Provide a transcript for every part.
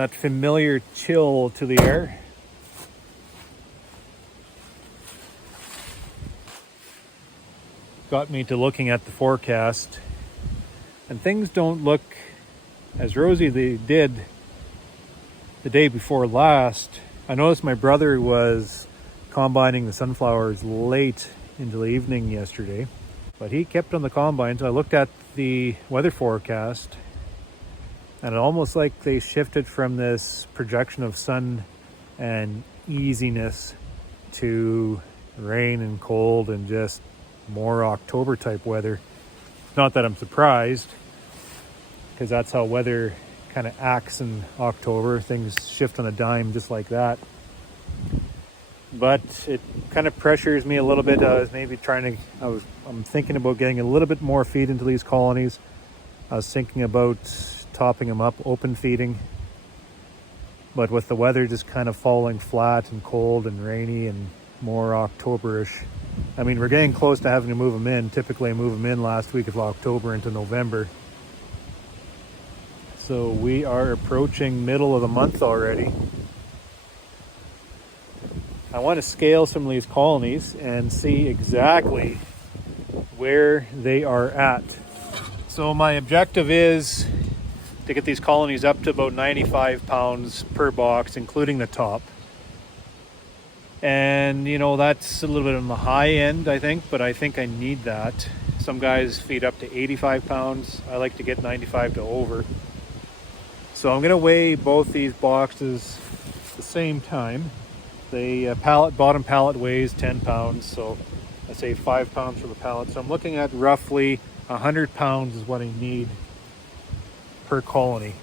that familiar chill to the air. Got me to looking at the forecast, and things don't look as rosy as they did the day before last. I noticed my brother was combining the sunflowers late into the evening yesterday, but he kept on the combine. So I looked at the weather forecast, and it almost like they shifted from this projection of sun and easiness to rain and cold and just more October type weather. Not that I'm surprised, because that's how weather kind of acts in October. Things shift on a dime just like that. But it kind of pressures me a little bit. I'm thinking about getting a little bit more feed into these colonies. I was thinking about topping them up, open feeding. But with the weather just kind of falling flat and cold and rainy and more October-ish. I mean, we're getting close to having to move them in. Typically I move them in last week of October into November. So we are approaching middle of the month already. I want to scale some of these colonies and see exactly where they are at. So my objective is to get these colonies up to about 95 pounds per box, including the top. And that's a little bit on the high end, I think, but I think I need that. Some guys feed up to 85 pounds. I like to get 95 to over. So I'm going to weigh both these boxes at the same time. The bottom pallet weighs 10 pounds, so I say 5 pounds for the pallet. So I'm looking at roughly 100 pounds is what I need per colony.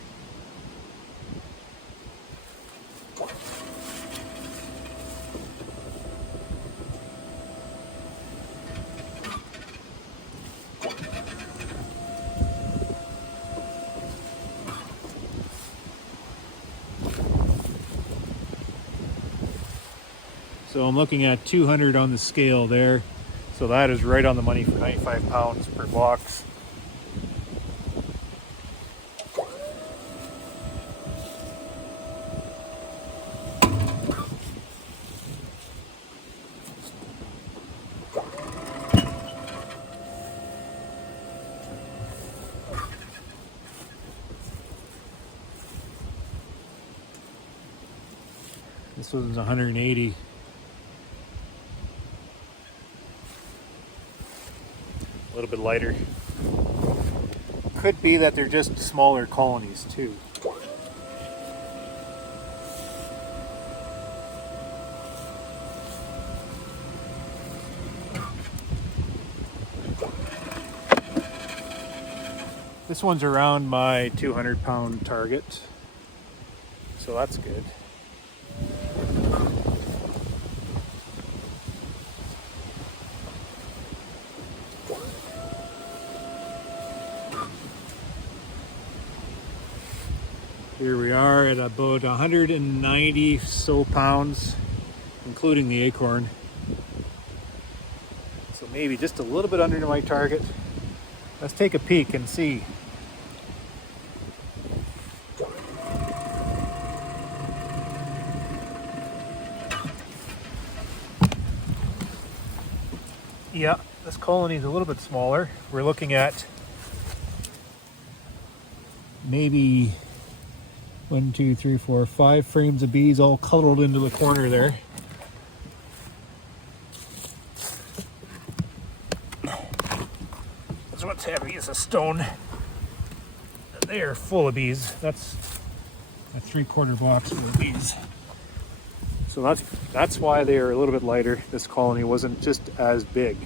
So I'm looking at 200 on the scale there. So that is right on the money for 95 pounds per box. This one's 180. A little bit lighter. Could be that they're just smaller colonies too. This one's around my 200 pound target, so that's good. Here we are at about 190 so pounds, including the acorn. So maybe just a little bit under my target. Let's take a peek and see. Yeah, this colony is a little bit smaller. We're looking at maybe 1, 2, 3, 4, 5 frames of bees all cuddled into the corner there. That's what's heavy is a stone. They are full of bees. That's a 3/4 box full of bees. So that's why they are a little bit lighter. This colony wasn't just as big.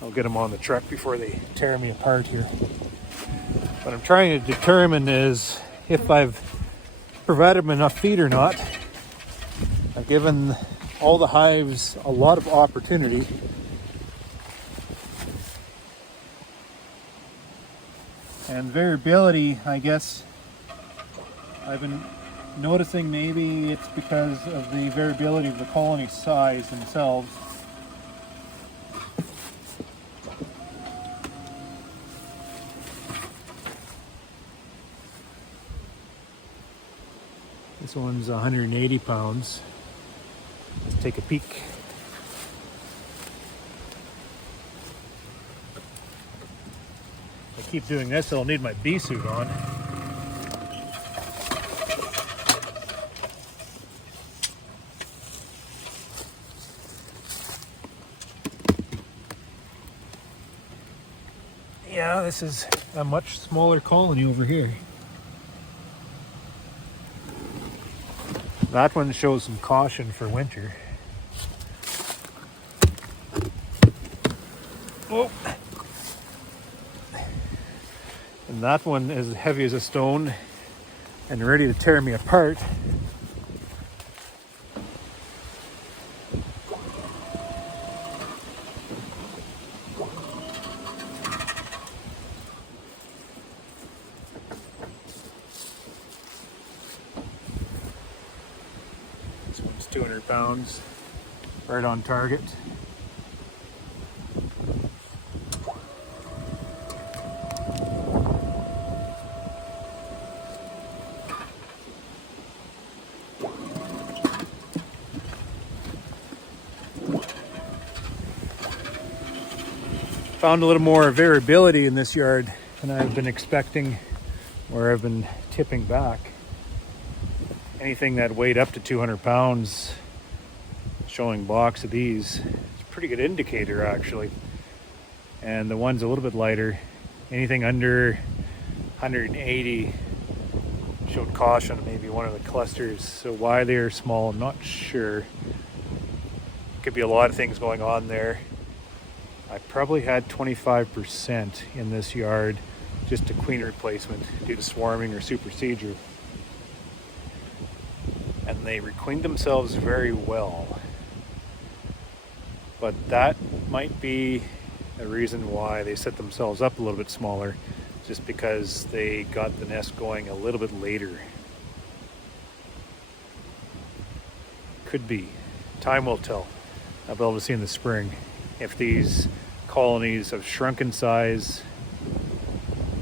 I'll get them on the truck before they tear me apart here. What I'm trying to determine is if I've provided them enough feed or not. I've given all the hives a lot of opportunity. And variability, I guess, I've been noticing maybe it's because of the variability of the colony size themselves. This one's 180 pounds. Let's take a peek. If I keep doing this, I'll need my bee suit on. Yeah, this is a much smaller colony over here. That one shows some caution for winter. Oh. And that one is heavy as a stone and ready to tear me apart. This one's 200 pounds, right on target. Found a little more variability in this yard than I've been expecting, where I've been tipping back. Anything that weighed up to 200 pounds, showing blocks of these, it's a pretty good indicator actually. And the ones a little bit lighter, anything under 180 showed caution, maybe one of the clusters. So why they're small, I'm not sure. Could be a lot of things going on there. I probably had 25% in this yard, just a queen replacement due to swarming or supersedure. And they requeened themselves very well. But that might be a reason why they set themselves up a little bit smaller, just because they got the nest going a little bit later. Could be. Time will tell. I'll be able to see in the spring if these colonies have shrunk in size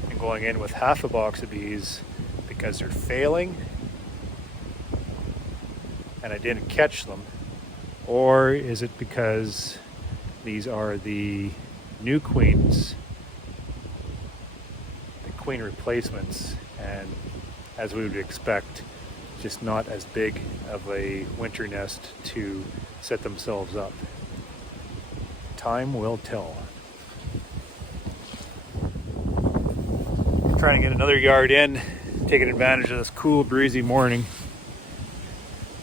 and going in with half a box of bees because they're failing and I didn't catch them, or is it because these are the new queens, the queen replacements, and as we would expect, just not as big of a winter nest to set themselves up. Time will tell. Trying to get another yard in, taking advantage of this cool, breezy morning.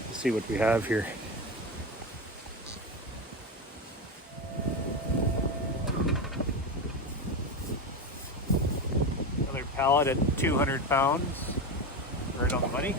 Let's see what we have here. Another pallet at 200 pounds, right on the money.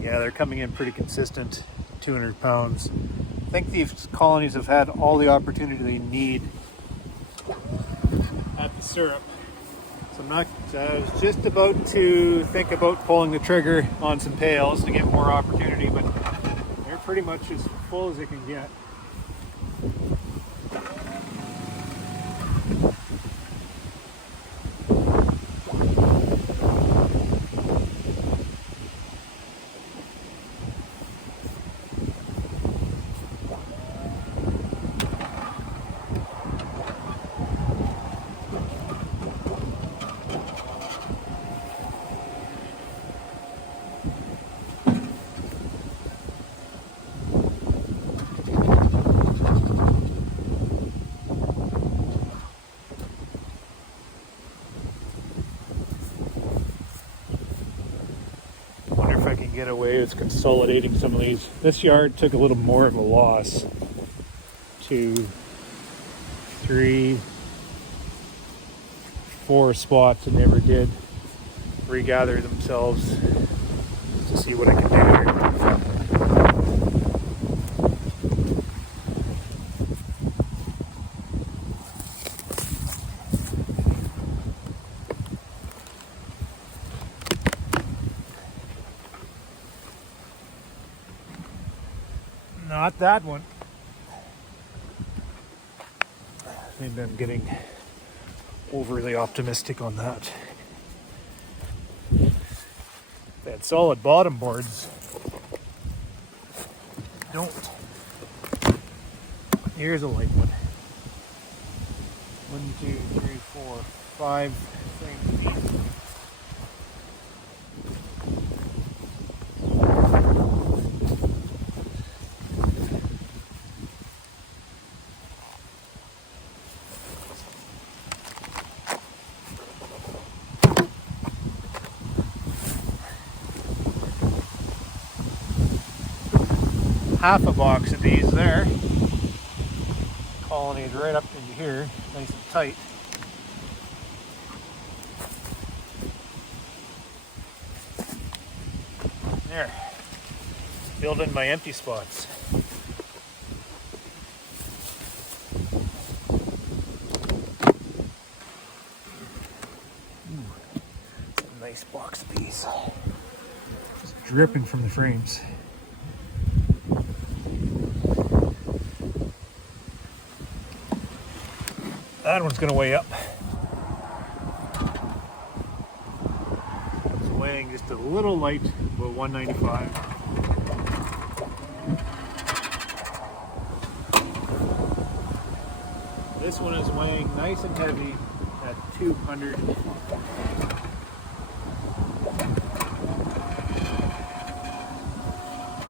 Yeah, they're coming in pretty consistent, 200 pounds. I think these colonies have had all the opportunity they need at the syrup. So I was just about to think about pulling the trigger on some pails to get more opportunity, but they're pretty much as full as they can get. a way. It's consolidating some of these. This yard took a little more of a loss. 2, 3, 4 spots and never did regather themselves. To see what I can do here. Not that one. Maybe I'm getting overly optimistic on that. They had solid bottom boards. Don't. Here's a light one. 1, 2, 3, 4, 5 frames of these. Half a box of these there. Colonies right up into here, nice and tight. There. Filled in my empty spots. Ooh, a nice box of these. Just dripping from the frames. That one's going to weigh up. It's weighing just a little light, about 195. This one is weighing nice and heavy at 200.